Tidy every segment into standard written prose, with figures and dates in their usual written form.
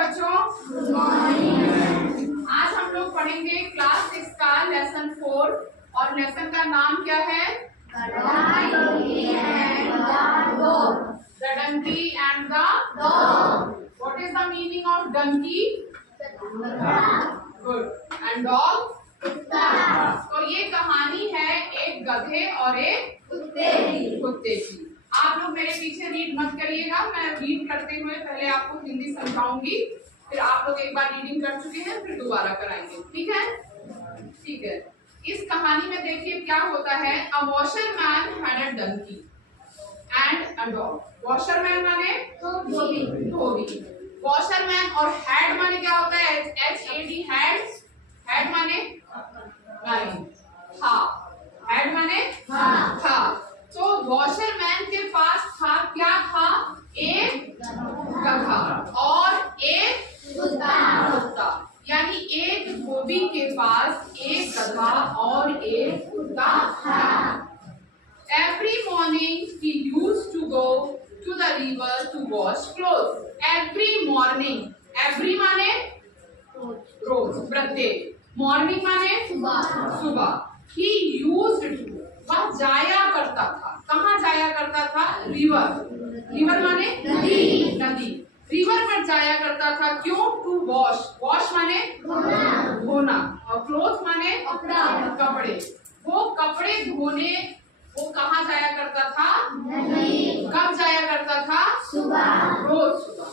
बच्चों। Good morning. आज हम लोग पढ़ेंगे क्लास 6 का लेसन 4 और लेसन का नाम क्या है? The donkey and the dog. What is the meaning of donkey? Good. And dog? तो ये कहानी है एक गधे और एक कुत्ते की। आप लोग मेरे पीछे रीड मत करिएगा, मैं रीड करते हुए पहले आपको हिंदी समझाऊंगी, फिर आप लोग एक बार रीडिंग कर चुके हैं फिर दोबारा कराएंगे, ठीक है? ठीक है। इस कहानी में देखिए क्या होता है। A washerman had a donkey and a dog. Washerman माने धोबी। वॉशरमैन और हैड माने क्या होता है? HAD had. हैड माने था। हैड माने था। तो वॉशरमैन के पास था, क्या था? एक गधा और एक कुत्ता। यानी एक धोबी के पास एक गधा और एक कुत्ता था। Every morning he used to go to the river to wash clothes. Every morning. Every माने रोज, प्रत्येक। मॉर्निंग माने सुबह। He used to, वह जाया करता था। कहाँ जाया करता था? रिवर। रिवर माने नदी। रिवर पर जाया करता था। क्यों? To wash. वॉश माने धोना और क्लोथ माने कपड़े। वो कपड़े धोने वो कहाँ जाया करता था? कब जाया करता था? रोज सुबह।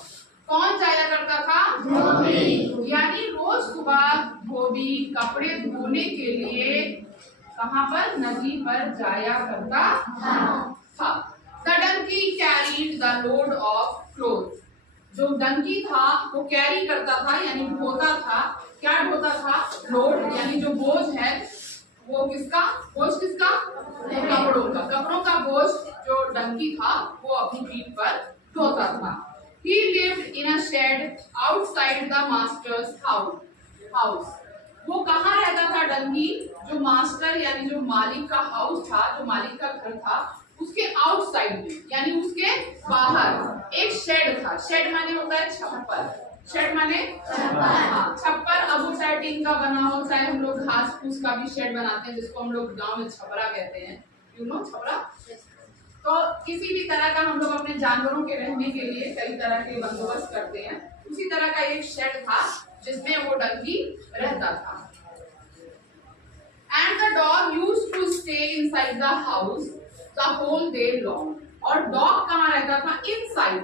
कौन जाया करता था? यानी रोज सुबह धोबी कपड़े धोने के लिए कहाँ पर? नदी पर जाया करता था। The donkey carried the load of clothes. जो डंकी था वो कैरी करता था यानी ढोता था। क्या ढोता था? लोड, यानी जो बोझ है वो किसका? बोझ किसका? कपड़ों का। कपड़ों का बोझ जो डंकी था वो अपनी पीठ पर ढोता था। He lived in a shed outside the master's house. वो कहाँ रहता था डंकी? जो मास्टर यानी जो मालिक का हाउस था, जो मालिक का घर था, उसके आउटसाइड में यानी उसके बाहर एक शेड था। शेड माने होता है छप्पर। शेड माने हाँ, छप्पर। अब वो चाहे टीन का बना हो, चाहे हम लोग घास फूस का भी शेड बनाते हैं जिसको हम लोग गांव में छपरा कहते हैं। You know Chhapra. तो किसी भी तरह का हम लोग अपने जानवरों के रहने के लिए कई तरह के बंदोबस्त करते हैं। उसी तरह का एक शेड था जिसमें वो डंकी रहता था। And the dog used to stay inside the house the whole day long. और डॉग कहाँ रहता था? इनसाइड।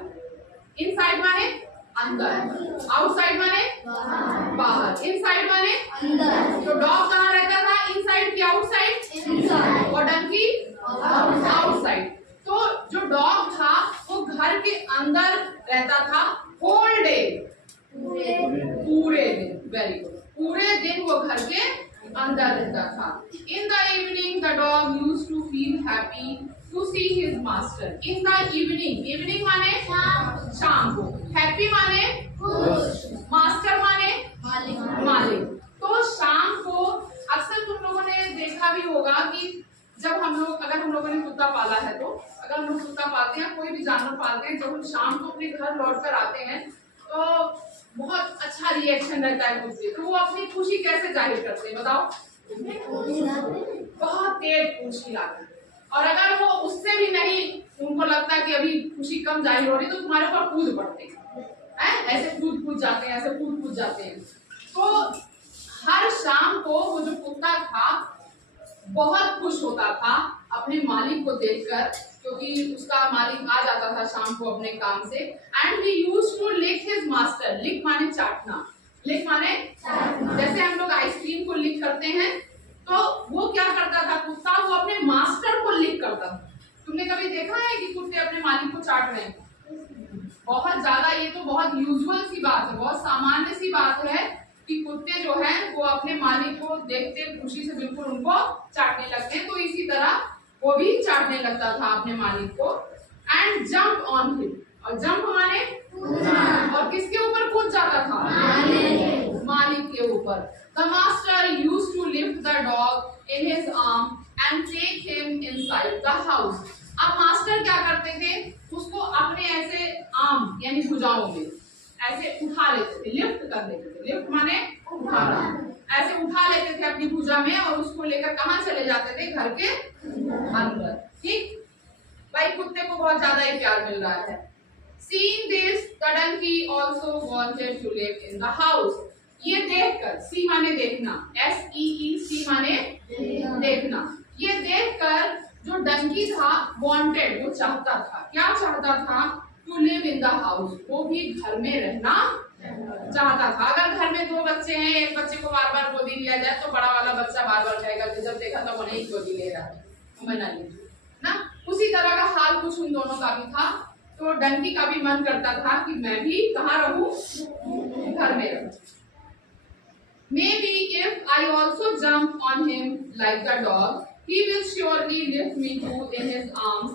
इनसाइड माने अंदर, आउटसाइड माने बाहर, इनसाइड माने अंदर। तो डॉग कहाँ रहता था? इनसाइड की आउटसाइड और डंकी आउटसाइड। तो जो डॉग था वो घर के अंदर रहता था होल डे, पूरे दिन। Very good. पूरे दिन वो घर के अंदर रहता था। In the evening the dog used to feel happy to see his master. In the evening. Evening माने शाम को। हैप्पी माने मास्टर माने मालिक। तो शाम को अक्सर तुम लोगों ने देखा भी होगा कि जब हम लोग, अगर हम लोगों ने कुत्ता पाला है तो, अगर हम लोग कुत्ता पालते हैं, कोई भी जानवर पालते हैं, जब हम शाम को अपने घर लौट कर आते हैं तो बहुत अच्छा रिएक्शन रहता है कुत्ते। तो वो अपनी खुशी कैसे जाहिर करते हैं बताओ? बहुत तेज पूंछ हिलाते हैं। और अगर वो उससे भी नहीं, उनको लगता है कि अभी खुशी कम जाहिर हो रही, तो तुम्हारे ऊपर कूद पड़ते हैं। ऐसे कूद जाते हैं, ऐसे कूद जाते हैं। तो हर शाम को वो जो कुत्ता था बहुत खुश होता था अपने मालिक को देखकर, क्योंकि उसका मालिक आ जाता था शाम को अपने काम से। And he used to lick his master. Lick माने चाटना। लिक माने जैसे हम लोग आइसक्रीम को लिक करते हैं, तो वो क्या करता था कुत्ता? वो अपने मास्टर को लिक करता था। तुमने कभी देखा है कि कुत्ते अपने मालिक को चाट रहे हैं? बहुत ज्यादा, ये तो बहुत यूजुअल सी बात है, बहुत सामान्य सी बात है कि कुत्ते जो हैं वो अपने मालिक को देखते खुशी से बिल्कुल उनको चाटने लगते हैं। तो इसी तरह वो भी चाटने लगता था अपने मालिक को। And jump on him. और जंप माने और किसके ऊपर कूद जाता था? मालिक के ऊपर। The master used to lift the dog in his arm and take him inside the house. अब मास्टर क्या करते थे? उसको अपने ऐसे आर्म यानी भुजाओं में ऐसे उठा लेते थे, लिफ्ट कर लेते थे। लिफ्ट माने उठाना, ऐसे उठा लेते थे अपनी भुजा में और उसको लेकर कहाँ चले जाते थे, घर के अंदर। ठीक, भाई कुत्ते को बहुत ज्यादा ही प्यार मिल रहा है। Seeing this, the donkey also wanted to live in the house. ये देखकर, सी माने देखना, SEEC माने देखना। ये देखकर जो डंकी था वांटेड, वो चाहता था, क्या चाहता था, to live in the house, वो भी घर में रहना चाहता था। अगर घर में दो बच्चे हैं, एक बच्चे को बार बार गोदी लिया जाए तो बड़ा वाला बच्चा बार बार कहेगा कि जब देखा तो वो नहीं गोदी ले रहा है, मना लीजिए ना। उसी तरह का हाल कुछ उन दोनों का भी था। तो डंकी का भी मन करता था कि मैं भी कहाँ रहूं, घर में रहूं। Maybe if I also jump on him like the dog, he will surely lift me too in his arms